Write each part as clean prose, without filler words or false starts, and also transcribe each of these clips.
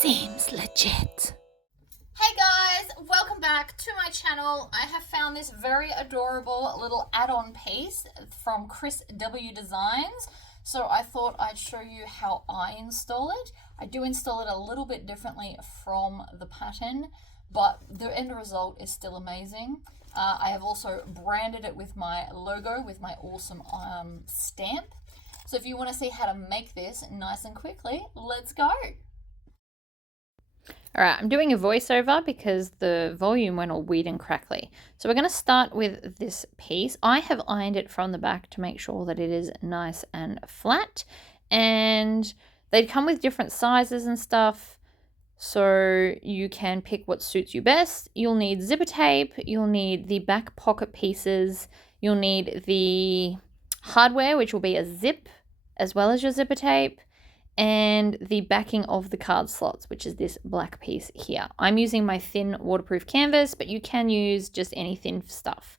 Seems legit. Hey guys, welcome back to my channel. I have found this very adorable little add-on piece from Chris W Designs. So I thought I'd show you how I install it. I do install it a little bit differently from the pattern, but the end result is still amazing. I have also branded it with my logo, with my awesome stamp. So if you want to see how to make this nice and quickly, let's go. All right, I'm doing a voiceover because the volume went all weird and crackly. So we're going to start with this piece. I have ironed it from the back to make sure that it is nice and flat. And they come with different sizes and stuff, so you can pick what suits you best. You'll need zipper tape, you'll need the back pocket pieces, you'll need the hardware, which will be a zip as well as your zipper tape, and the backing of the card slots, which is this black piece here. I'm using my thin waterproof canvas, but you can use just any thin stuff.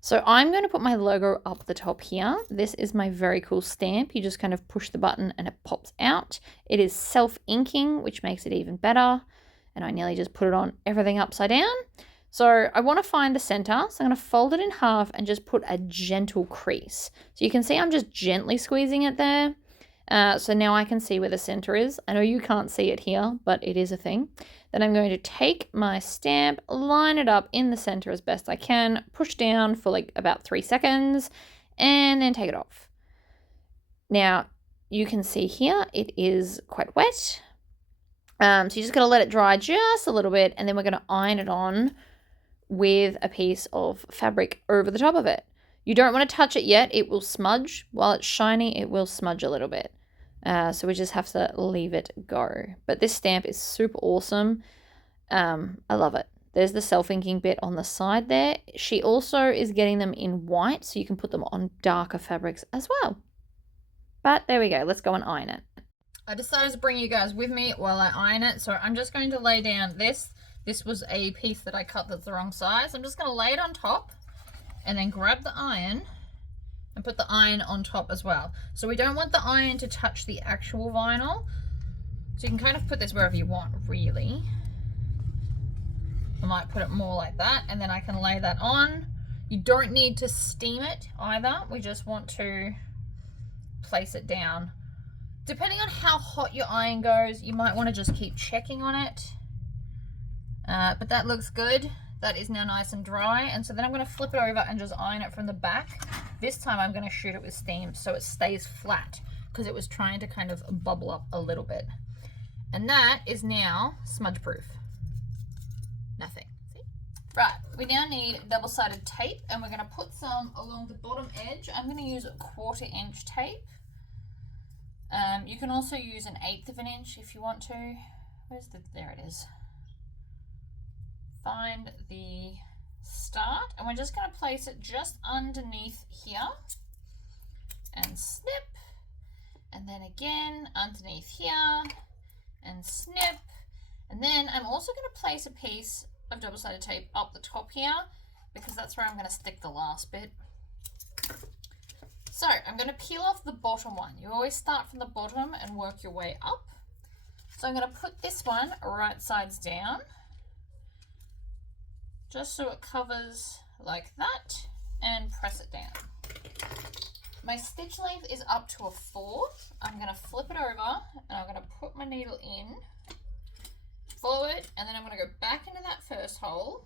So I'm going to put my logo up the top here. This is my very cool stamp. You just kind of push the button and it pops out. It is self-inking, which makes it even better. And I nearly just put it on everything upside down. So I want to find the center. So I'm going to fold it in half and just put a gentle crease. So you can see I'm just gently squeezing it there. So now I can see where the center is. I know you can't see it here, but it is a thing. Then I'm going to take my stamp, line it up in the center as best I can, push down for like about 3 seconds, and then take it off. Now, you can see here, it is quite wet. So you just got to let it dry just a little bit, and then we're going to iron it on with a piece of fabric over the top of it. You don't want to touch it yet. It will smudge. While it's shiny, it will smudge a little bit. So we just have to leave it go. But this stamp is super awesome. I love it. There's the self-inking bit on the side there. She also is getting them in white, so you can put them on darker fabrics as well. But there we go. Let's go and iron it. I decided to bring you guys with me while I iron it. So I'm just going to lay down this. This was a piece that I cut that's the wrong size. I'm just going to lay it on top and then grab the iron and put the iron on top as well. So we don't want the iron to touch the actual vinyl. So you can kind of put this wherever you want, really. I might put it more like that, and then I can lay that on. You don't need to steam it either. We just want to place it down. Depending on how hot your iron goes, you might want to just keep checking on it. But that looks good. That is now nice and dry, and so then I'm going to flip it over and just iron it from the back. This time I'm going to shoot it with steam so it stays flat, because it was trying to kind of bubble up a little bit. And that is now smudge proof. Nothing. See? Right, we now need double-sided tape, and we're going to put some along the bottom edge. I'm going to use a 1/4 inch tape. You can also use an 1/8 of an inch if you want to. There it is. Find the start, and we're just going to place it just underneath here and snip, and then again underneath here and snip, and then I'm also going to place a piece of double-sided tape up the top here because that's where I'm going to stick the last bit. So I'm going to peel off the bottom one. You always start from the bottom and work your way up. So I'm going to put this one right sides down, just so it covers like that, and press it down. My stitch length is up to a 4. I'm going to flip it over and I'm going to put my needle in, forward, and then I'm going to go back into that first hole,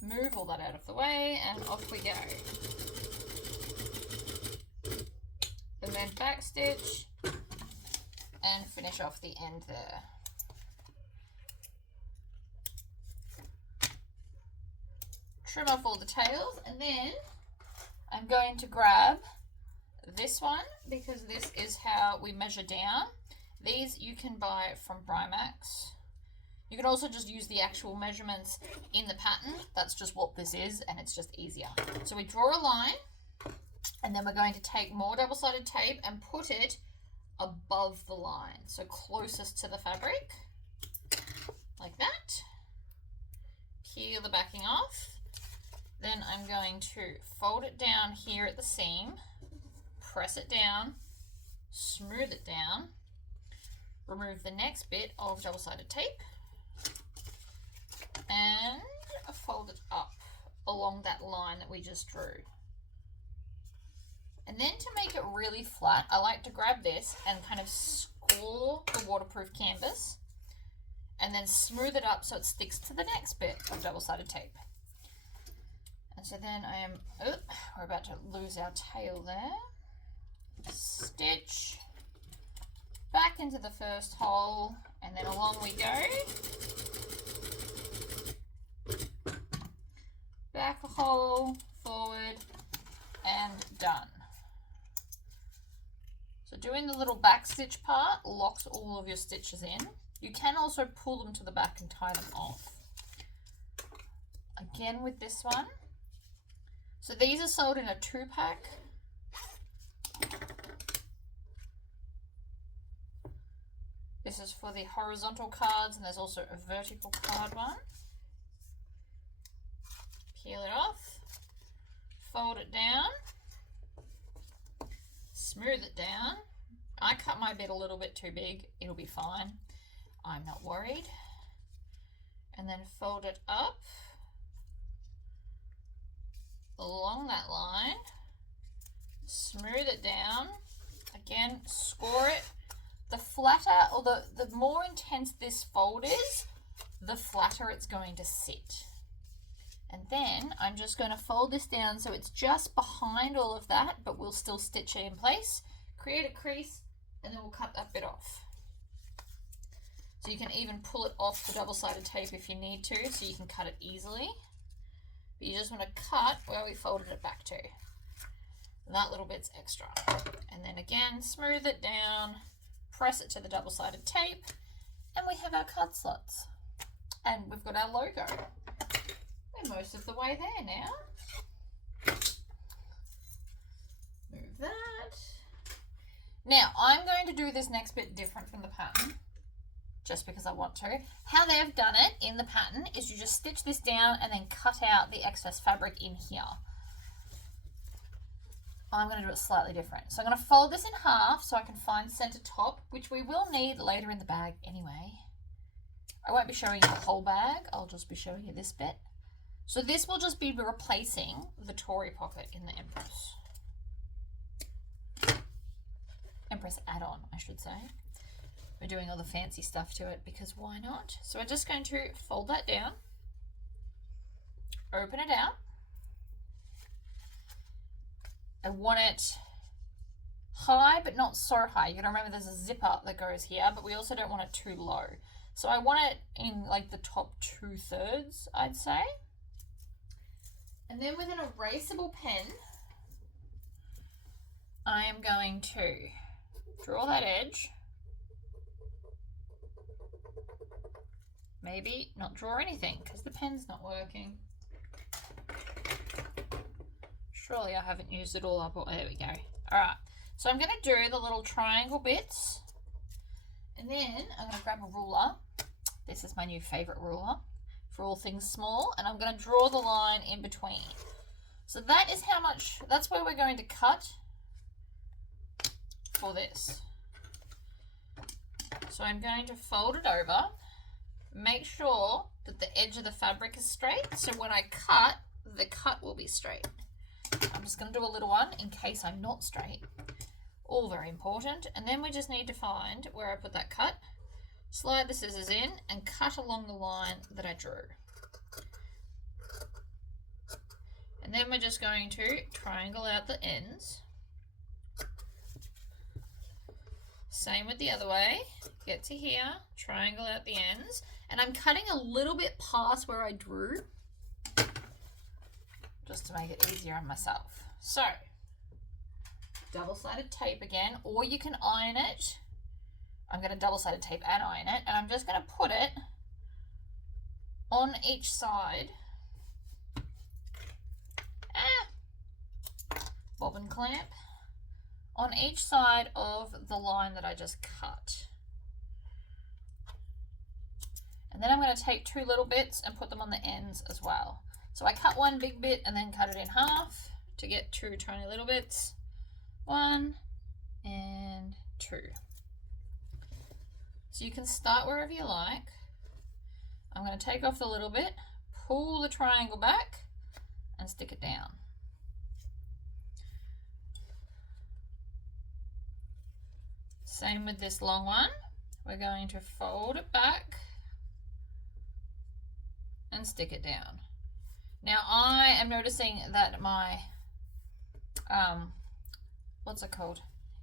move all that out of the way, and off we go. And then back stitch and finish off the end there. Trim off all the tails, and then I'm going to grab this one because this is how we measure down. These you can buy from Brimax. You can also just use the actual measurements in the pattern. That's just what this is, and it's just easier. So we draw a line, and then we're going to take more double-sided tape and put it above the line, so closest to the fabric, like that. Peel the backing off. Then I'm going to fold it down here at the seam, press it down, smooth it down, remove the next bit of double-sided tape and fold it up along that line that we just drew. And then to make it really flat, I like to grab this and kind of score the waterproof canvas and then smooth it up so it sticks to the next bit of double-sided tape. And so then we're about to lose our tail there. Stitch back into the first hole, and then along we go. Back a hole, forward, and done. So doing the little back stitch part locks all of your stitches in. You can also pull them to the back and tie them off. Again with this one. So these are sold in a 2-pack. This is for the horizontal cards, and there's also a vertical card one. Peel it off, fold it down, smooth it down. I cut my bit a little bit too big. It'll be fine. I'm not worried. And then fold it up along that line, smooth it down. Again, score it. The flatter, or the more intense this fold is, the flatter it's going to sit. And then I'm just going to fold this down so it's just behind all of that, but we'll still stitch it in place, create a crease, and then we'll cut that bit off. So you can even pull it off the double-sided tape if you need to, so you can cut it easily. But you just want to cut where we folded it back to. That little bit's extra. And then again, smooth it down, press it to the double-sided tape, and we have our card slots. And we've got our logo. We're most of the way there now. Move that. Now, I'm going to do this next bit different from the pattern, just because I want to. How they've done it in the pattern is you just stitch this down and then cut out the excess fabric in here. I'm going to do it slightly different. So I'm going to fold this in half so I can find center top, which we will need later in the bag anyway. I won't be showing you the whole bag, I'll just be showing you this bit. So this will just be replacing the Tory pocket in the Empress add-on, I should say. We're doing all the fancy stuff to it because why not? So we're just going to fold that down, open it out. I want it high, but not so high. You gotta remember there's a zipper that goes here, but we also don't want it too low. So I want it in like the top 2/3, I'd say. And then with an erasable pen, I am going to draw that edge. Maybe not draw anything because the pen's not working. Surely I haven't used it all up. Oh, there we go. All right. So I'm going to do the little triangle bits. And then I'm going to grab a ruler. This is my new favorite ruler for all things small. And I'm going to draw the line in between. So that is how much, that's where we're going to cut for this. So I'm going to fold it over. Make sure that the edge of the fabric is straight. So when I cut, the cut will be straight. I'm just going to do a little one in case I'm not straight. All very important. And then we just need to find where I put that cut. Slide the scissors in and cut along the line that I drew. And then we're just going to triangle out the ends. Same with the other way. Get to here, triangle out the ends. And I'm cutting a little bit past where I drew, just to make it easier on myself. So, double-sided tape again, or you can iron it. I'm going to double-sided tape and iron it, and I'm just going to put it on each side. Bobbin clamp. On each side of the line that I just cut. And then I'm going to take two little bits and put them on the ends as well. So I cut one big bit and then cut it in half to get two tiny little bits. 1 and 2. So you can start wherever you like. I'm going to take off the little bit, pull the triangle back, and stick it down. Same with this long one. We're going to fold it back and stick it down. Now I am noticing that my, what's it called?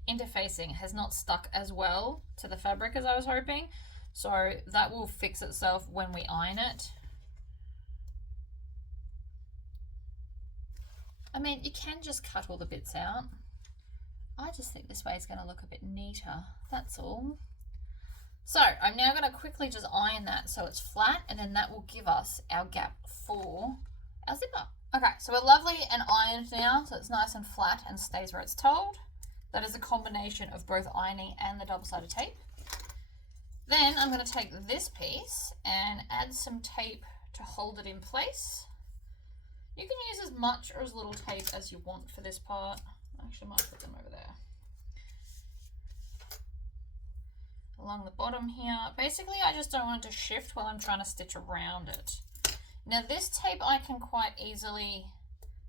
Interfacing has not stuck as well to the fabric as I was hoping. So that will fix itself when we iron it. I mean, you can just cut all the bits out. I just think this way is going to look a bit neater, that's all. So I'm now going to quickly just iron that so it's flat, and then that will give us our gap for our zipper. Okay, so we're lovely and ironed now, so it's nice and flat and stays where it's told. That is a combination of both ironing and the double-sided tape. Then I'm going to take this piece and add some tape to hold it in place. You can use as much or as little tape as you want for this part. I actually might put them over there. Along the bottom here. Basically, I just don't want it to shift while I'm trying to stitch around it. Now this tape I can quite easily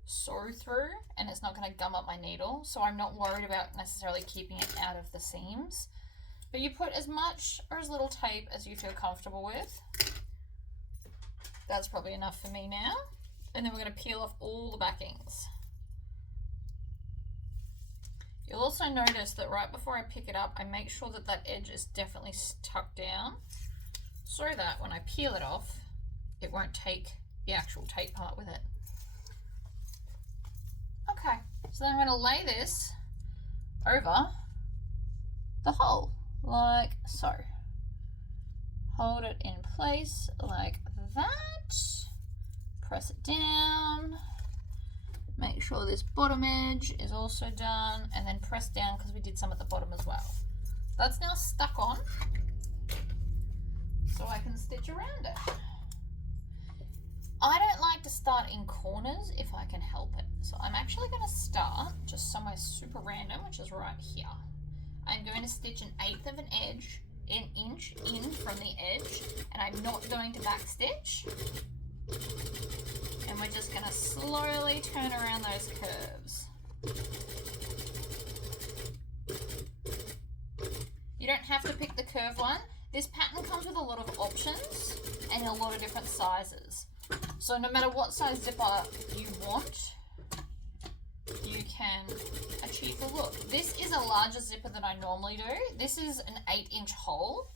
sew through and it's not going to gum up my needle, so I'm not worried about necessarily keeping it out of the seams. But you put as much or as little tape as you feel comfortable with. That's probably enough for me now. And then we're going to peel off all the backings. You'll also notice that right before I pick it up, I make sure that that edge is definitely tucked down so that when I peel it off, it won't take the actual tape part with it. Okay, so then I'm going to lay this over the hole, like so. Hold it in place like that. Press it down. Make sure this bottom edge is also done, and then press down because we did some at the bottom as well. That's now stuck on, so I can stitch around it. I don't like to start in corners if I can help it. So I'm actually going to start just somewhere super random, which is right here. I'm going to stitch 1/8 of an inch in from the edge, and I'm not going to back stitch. And we're just going to slowly turn around those curves. You don't have to pick the curve one. This pattern comes with a lot of options and a lot of different sizes. So no matter what size zipper you want, you can achieve the look. This is a larger zipper than I normally do. This is an 8-inch hole.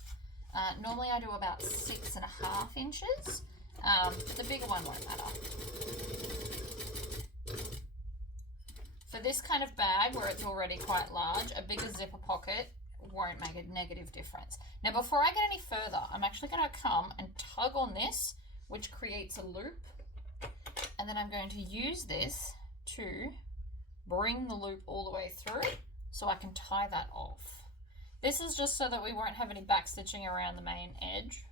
Normally I do about 6.5 inches. The bigger one won't matter. For this kind of bag where it's already quite large, a bigger zipper pocket won't make a negative difference. Now before I get any further, I'm actually going to come and tug on this, which creates a loop, and then I'm going to use this to bring the loop all the way through so I can tie that off. This is just so that we won't have any back stitching around the main edge.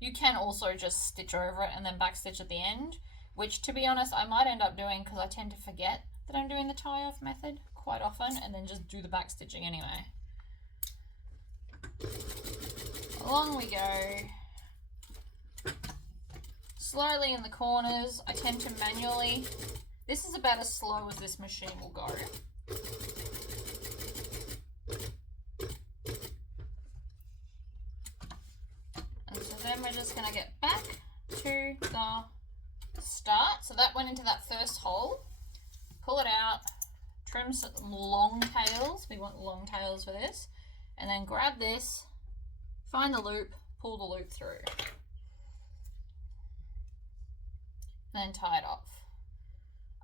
You can also just stitch over it and then back stitch at the end, which to be honest I might end up doing because I tend to forget that I'm doing the tie off method quite often and then just do the back stitching anyway. Along we go. Slowly in the corners. I tend to manually. This is about as slow as this machine will go. And so then we're just going to get back to the start. So that went into that first hole. Pull it out. Trim some long tails. We want long tails for this. And then grab this. Find the loop. Pull the loop through. And then tie it off.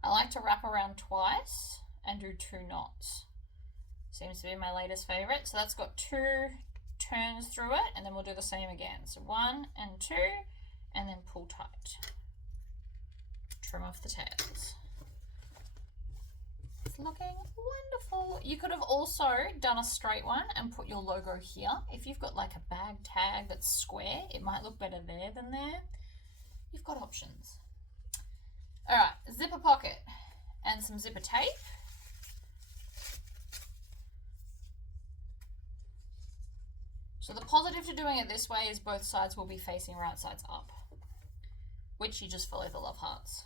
I like to wrap around twice and do 2 knots. Seems to be my latest favorite. So that's got 2 turns through it, and then we'll do the same again. So 1 and 2, and then pull tight. Trim off the tails. It's looking wonderful. You could have also done a straight one and put your logo here. If you've got like a bag tag that's square, it might look better there than there. You've got options. All right, zipper pocket and some zipper tape. So the positive to doing it this way is both sides will be facing right sides up, which you just follow the love hearts.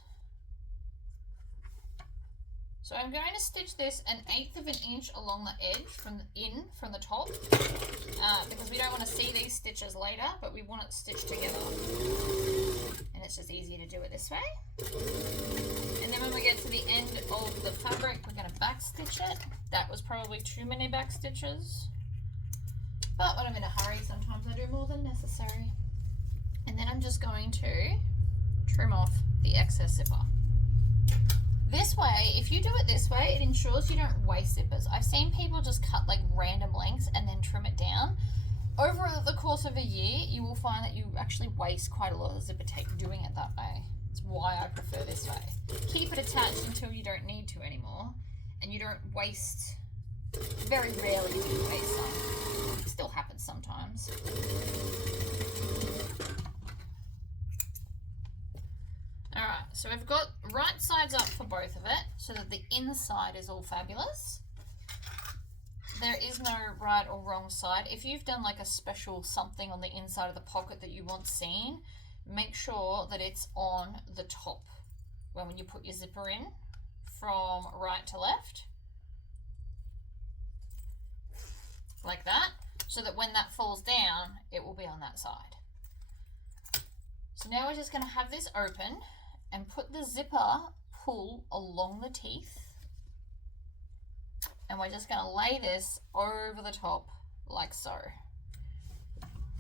So I'm going to stitch this 1/8 of an inch along the edge from the top, because we don't want to see these stitches later, but we want it stitched together. And it's just easier to do it this way. And then when we get to the end of the fabric, we're going to back stitch it. That was probably too many back stitches, but when I'm in a hurry, sometimes I do more than necessary. And then I'm just going to trim off the excess zipper. This way, if you do it this way, it ensures you don't waste zippers. I've seen people just cut like random lengths and then trim it down. Over the course of a year, you will find that you actually waste quite a lot of zipper tape doing it that way. That's why I prefer this way. Keep it attached until you don't need to anymore, and you don't waste. Very rarely do you waste some. It still happens sometimes. Alright, so we've got right sides up for both of it so that the inside is all fabulous. There is no right or wrong side. If you've done like a special something on the inside of the pocket that you want seen, make sure that it's on the top when you put your zipper in from right to left. Like that, so that when that falls down, it will be on that side. So now we're just going to have this open and put the zipper pull along the teeth, and we're just going to lay this over the top like so.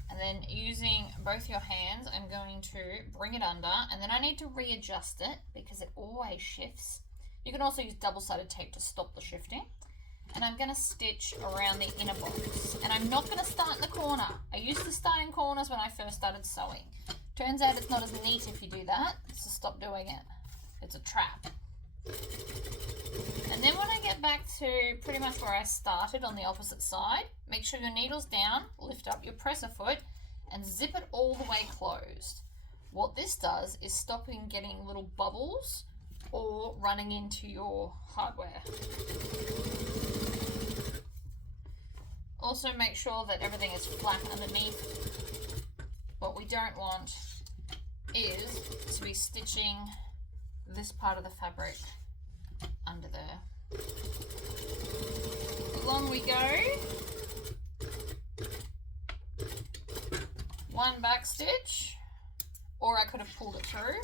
And then using both your hands, I'm going to bring it under, and then I need to readjust it because it always shifts. You can also use double-sided tape to stop the shifting. And I'm going to stitch around the inner box, and I'm not going to start in the corner. I used to start in corners when I first started sewing. Turns out it's not as neat if you do that, so stop doing it. It's a trap. And then when I get back to pretty much where I started on the opposite side, make sure your needle's down, lift up your presser foot, and zip it all the way closed. What this does is stop you getting little bubbles or running into your hardware. Also make sure that everything is flat underneath. What we don't want is to be stitching this part of the fabric under there. Along we go. One back stitch, or I could have pulled it through.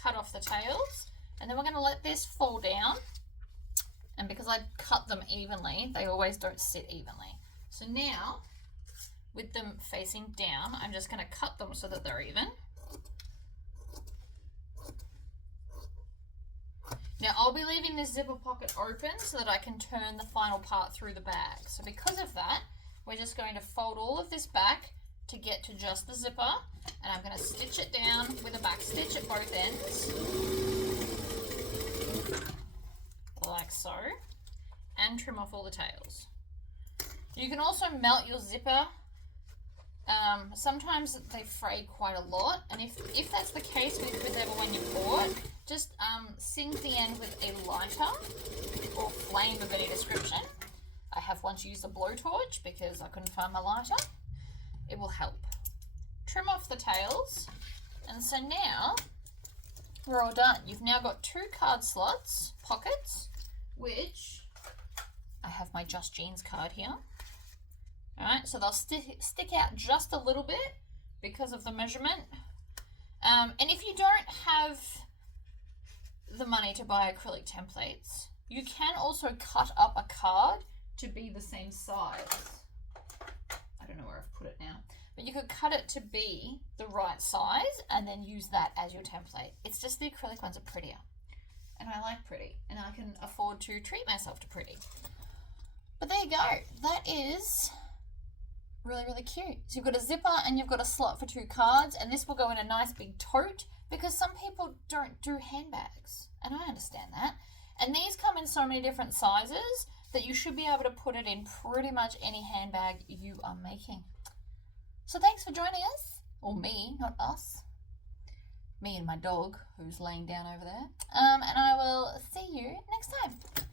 Cut off the tails, and then we're going to let this fall down. And because I cut them evenly, they always don't sit evenly. So now, with them facing down, I'm just going to cut them so that they're even. Now I'll be leaving this zipper pocket open so that I can turn the final part through the bag. So because of that, we're just going to fold all of this back to get to just the zipper, and I'm going to stitch it down with a back stitch at both ends. Like so, and trim off all the tails. You can also melt your zipper. Sometimes they fray quite a lot, and if that's the case with whichever one you bought, just singe the end with a lighter or flame of any description. I have once used a blowtorch because I couldn't find my lighter. It will help. Trim off the tails, and so now we're all done. You've now got 2 card slots, pockets, which I have my Just Jeans card here. Alright, so they'll stick out just a little bit because of the measurement. And if you don't have the money to buy acrylic templates, you can also cut up a card to be the same size. I don't know where I've put it now. But you could cut it to be the right size and then use that as your template. It's just the acrylic ones are prettier. And I like pretty, and I can afford to treat myself to pretty. But there you go. That is really, really cute. So you've got a zipper and you've got a slot for 2 cards, and this will go in a nice big tote because some people don't do handbags, and I understand that. And these come in so many different sizes that you should be able to put it in pretty much any handbag you are making. So thanks for joining us, or me, not us. Me and my dog, who's laying down over there. And I will see you next time.